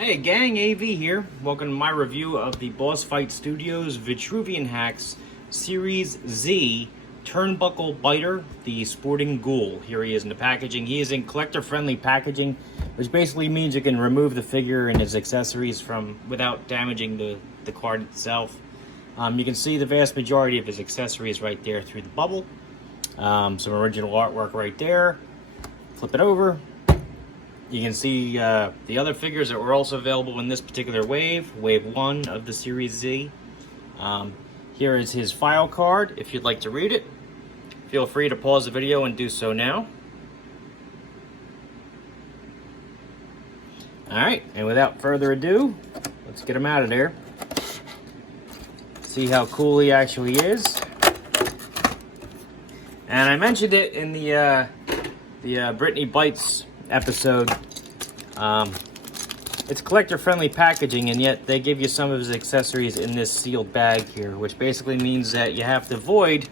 Hey gang, AV here. Welcome to my review of the Boss Fight Studios Vitruvian Hacks Series Z Turnbuckle Biter, the sporting ghoul. Here he is in the packaging. He is in collector-friendly packaging, which basically means you can remove the figure and his accessories from without damaging the card itself. You can see the vast majority of his accessories right there through the bubble. Some original artwork right there. Flip it over. You can see the other figures that were also available in this particular wave, Wave 1 of the Series Z. Here is his file card. If you'd like to read it, feel free to pause the video and do so now. Alright, and without further ado, let's get him out of there. See how cool he actually is. And I mentioned it in the Brittany Bites episode. It's collector-friendly packaging, and yet they give you some of his accessories in this sealed bag here, which basically means that you have to avoid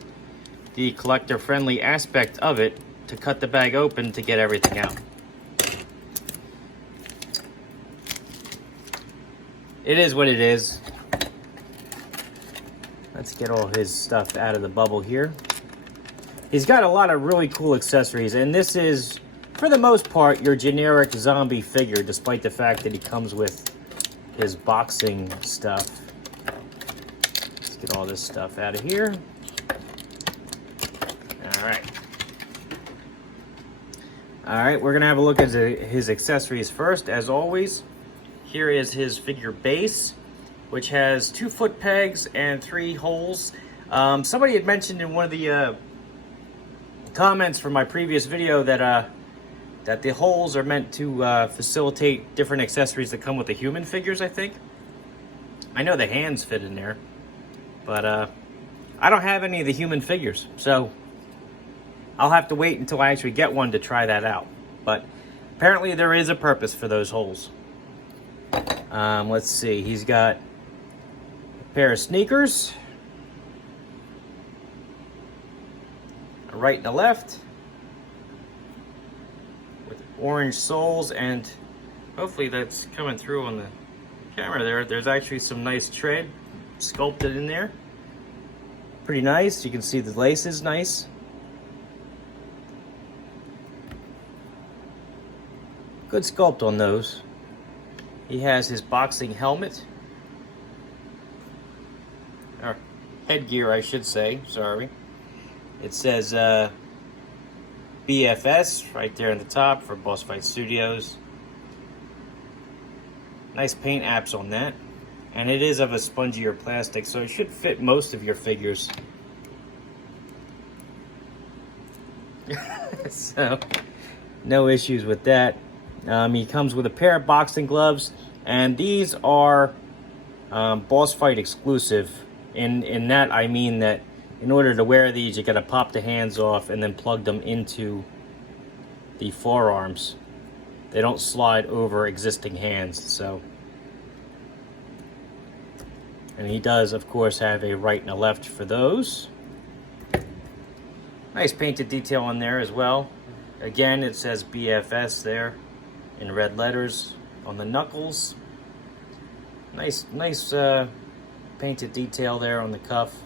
the collector-friendly aspect of it to cut the bag open to get everything out. It is what it is. Let's get all his stuff out of the bubble here. He's got a lot of really cool accessories, and this is, for the most part, your generic zombie figure, despite the fact that he comes with his boxing stuff. Let's get all this stuff out of here. Alright. Alright, we're going to have a look at his accessories first, as always. Here is his figure base, which has 2 foot pegs and 3 holes. Somebody had mentioned in one of the comments from my previous video that the holes are meant to facilitate different accessories that come with the human figures, I think. I know the hands fit in there, but I don't have any of the human figures, so I'll have to wait until I actually get one to try that out. But apparently there is a purpose for those holes. Let's see, he's got a pair of sneakers, a right and a left, with orange soles, and hopefully that's coming through on the camera there. There's actually some nice tread sculpted in there. Pretty nice. You can see the lace is nice. Good sculpt on those. He has his boxing helmet. Or headgear, I should say. Sorry. It says BFS right there on the top for Boss Fight Studios. Nice paint apps on that. And it is of a spongier plastic, so it should fit most of your figures. So, no issues with that. He comes with a pair of boxing gloves, and these are Boss Fight exclusive. In that, I mean that in order to wear these, you gotta pop the hands off and then plug them into the forearms. They don't slide over existing hands, so. And he does, of course, have a right and a left for those. Nice painted detail on there as well. Again, it says BFS there in red letters on the knuckles. Nice painted detail there on the cuff.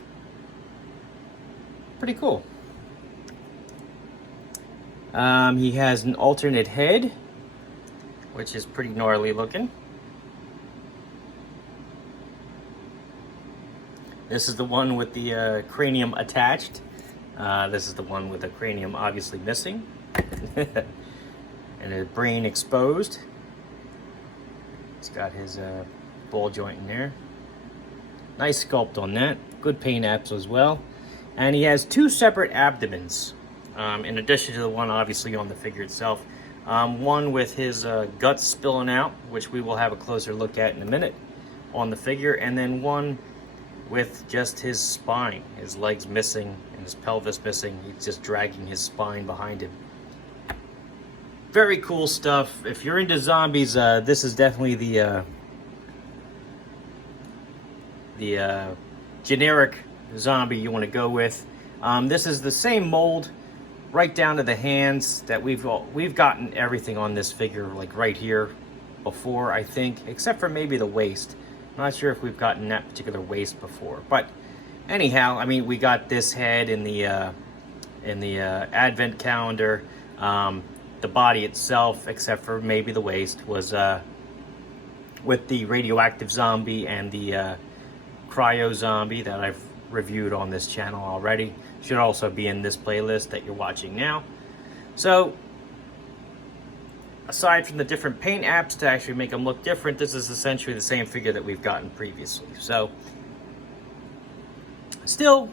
Pretty cool. He has an alternate head, which is pretty gnarly looking. This is the one with the cranium attached. This is the one with the cranium obviously missing. And his brain exposed. He's got his ball joint in there. Nice sculpt on that. Good paint apps as well. And he has 2 separate abdomens, in addition to the one obviously on the figure itself. One with his guts spilling out, which we will have a closer look at in a minute on the figure, and then one with just his spine, his legs missing and his pelvis missing. He's just dragging his spine behind him. Very cool stuff. If you're into zombies, this is definitely the generic zombie you want to go with. This is the same mold right down to the hands that we've gotten everything on this figure, like right here. before, I think, except for maybe the waist. I'm not sure if we've gotten that particular waist before, but anyhow, I mean, we got this head in the advent calendar. The body itself, except for maybe the waist, was with the radioactive zombie and the cryo zombie that I've reviewed on this channel already. Should also be in this playlist that you're watching now. So, aside from the different paint apps to actually make them look different, this is essentially the same figure that we've gotten previously. So, still,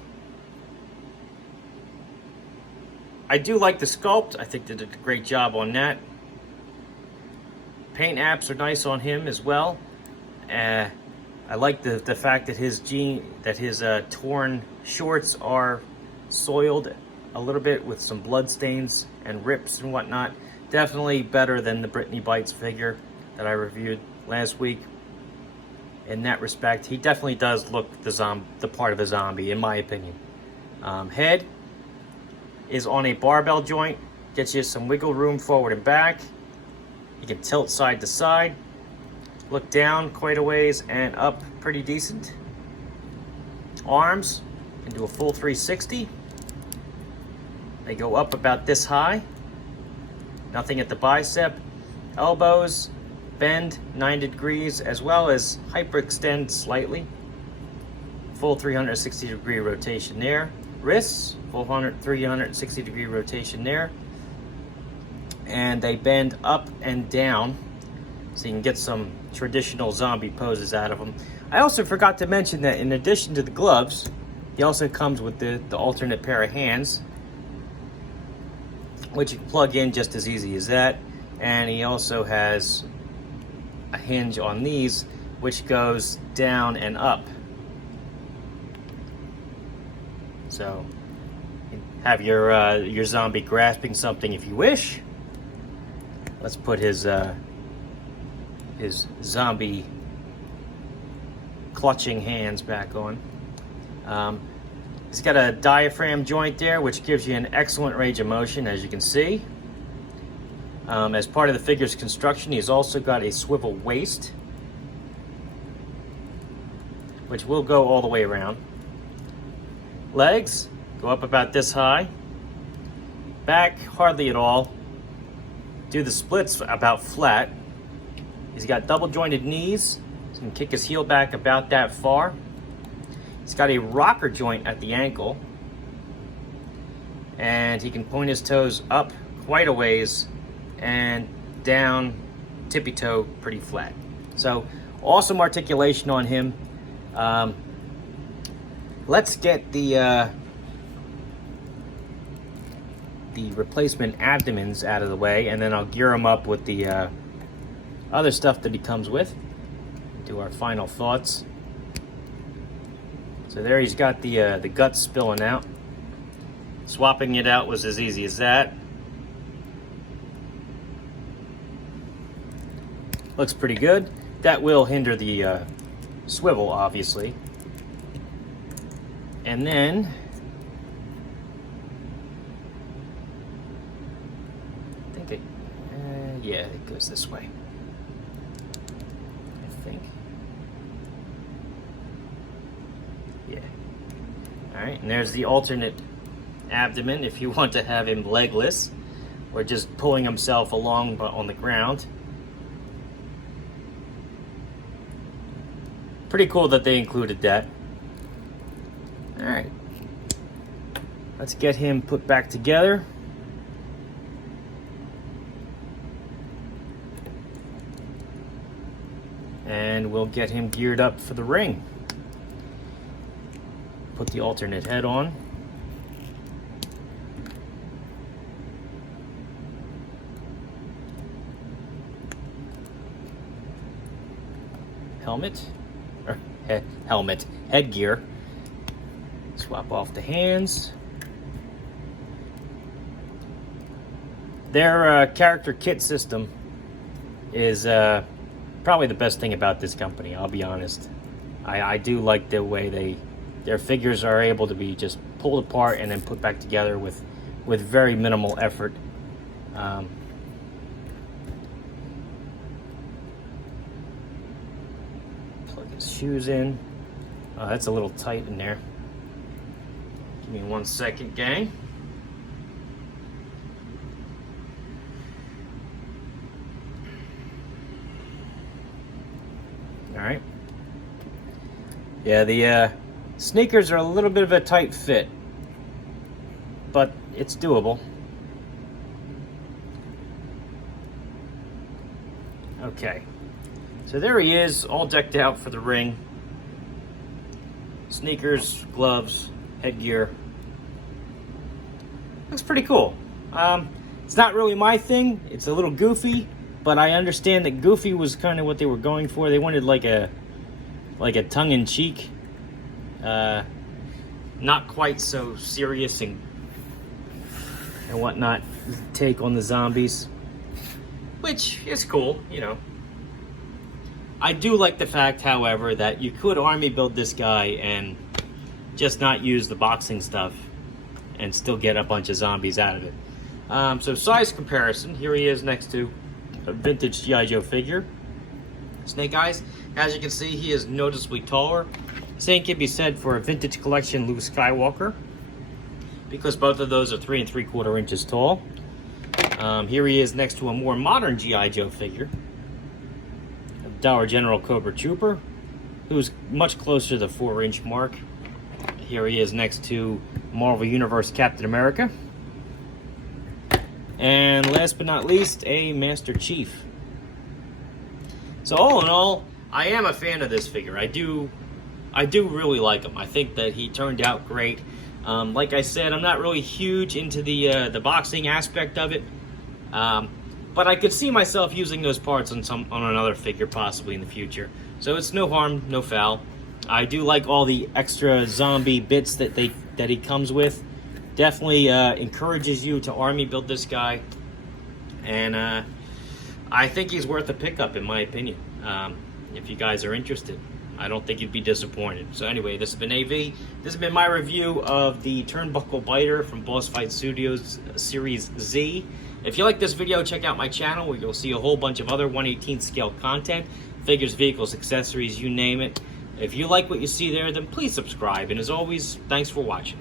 I do like the sculpt. I think they did a great job on that. Paint apps are nice on him as well. I like the fact that his torn shorts are soiled a little bit with some blood stains and rips and whatnot. Definitely better than the Brittany Bites figure that I reviewed last week. In that respect, he definitely does look the part of a zombie, in my opinion. Head is on a barbell joint, gets you some wiggle room forward and back. You can tilt side to side, look down quite a ways and up pretty decent. Arms can do a full 360. They go up about this high. Nothing at the bicep. Elbows bend 90 degrees as well as hyperextend slightly. Full 360 degree rotation there. Wrists, full 360 degree rotation there. And they bend up and down so you can get some traditional zombie poses out of them. I also forgot to mention that in addition to the gloves, he also comes with the alternate pair of hands, which you can plug in just as easy as that. And he also has a hinge on these, which goes down and up. So you have your zombie grasping something if you wish. Let's put his zombie clutching hands back on. He's got a diaphragm joint there, which gives you an excellent range of motion, as you can see. As part of the figure's construction, he's also got a swivel waist, which will go all the way around. Legs go up about this high. Back, hardly at all. Do the splits about flat. He's got double jointed knees, so he can kick his heel back about that far. He's got a rocker joint at the ankle, and he can point his toes up quite a ways and down tippy toe pretty flat. So awesome articulation on him. Let's get the replacement abdomens out of the way, and then I'll gear him up with the other stuff that he comes with. Do our final thoughts. So there he's got the guts spilling out. Swapping it out was as easy as that. Looks pretty good. That will hinder the swivel, obviously. And then I think yeah, it goes this way. I think. Yeah. All right, and there's the alternate abdomen if you want to have him legless or just pulling himself along but on the ground. Pretty cool that they included that. All right, let's get him put back together. And we'll get him geared up for the ring. Put the alternate head on. Helmet, or helmet, headgear. Swap off the hands. Their character kit system is probably the best thing about this company, I'll be honest. I do like the way their figures are able to be just pulled apart and then put back together with very minimal effort. Plug his shoes in. Oh, that's a little tight in there. Give me 1 second, gang. All right. Yeah, the sneakers are a little bit of a tight fit, but it's doable. Okay, so there he is, all decked out for the ring. Sneakers, gloves, headgear. Looks pretty cool. It's not really my thing. It's a little goofy, but I understand that goofy was kind of what they were going for. They wanted like a tongue-in-cheek, not quite so serious and whatnot take on the zombies, which is cool, you know. I do like the fact, however, that you could army build this guy and just not use the boxing stuff and still get a bunch of zombies out of it. So size comparison, here he is next to a vintage G.I. Joe figure. Snake Eyes, as you can see, he is noticeably taller. Same can be said for a vintage collection Luke Skywalker, because both of those are 3 3/4 inches tall. Here he is next to a more modern G.I. Joe figure, Dollar General Cobra Trooper, who's much closer to the 4-inch mark. Here he is next to Marvel Universe Captain America. And last but not least, a Master Chief. So all in all, I am a fan of this figure. I do really like him. I think that he turned out great. Like I said, I'm not really huge into the boxing aspect of it. But I could see myself using those parts on another figure possibly in the future. So it's no harm, no foul. I do like all the extra zombie bits that he comes with. Definitely encourages you to army build this guy. And I think he's worth a pickup in my opinion. If you guys are interested, I don't think you'd be disappointed. So anyway, this has been AV. This has been my review of the Turnbuckle Biter from Boss Fight Studios Series Z. If you like this video, check out my channel where you'll see a whole bunch of other 1/18 scale content, figures, vehicles, accessories, you name it. If you like what you see there, then please subscribe. And as always, thanks for watching.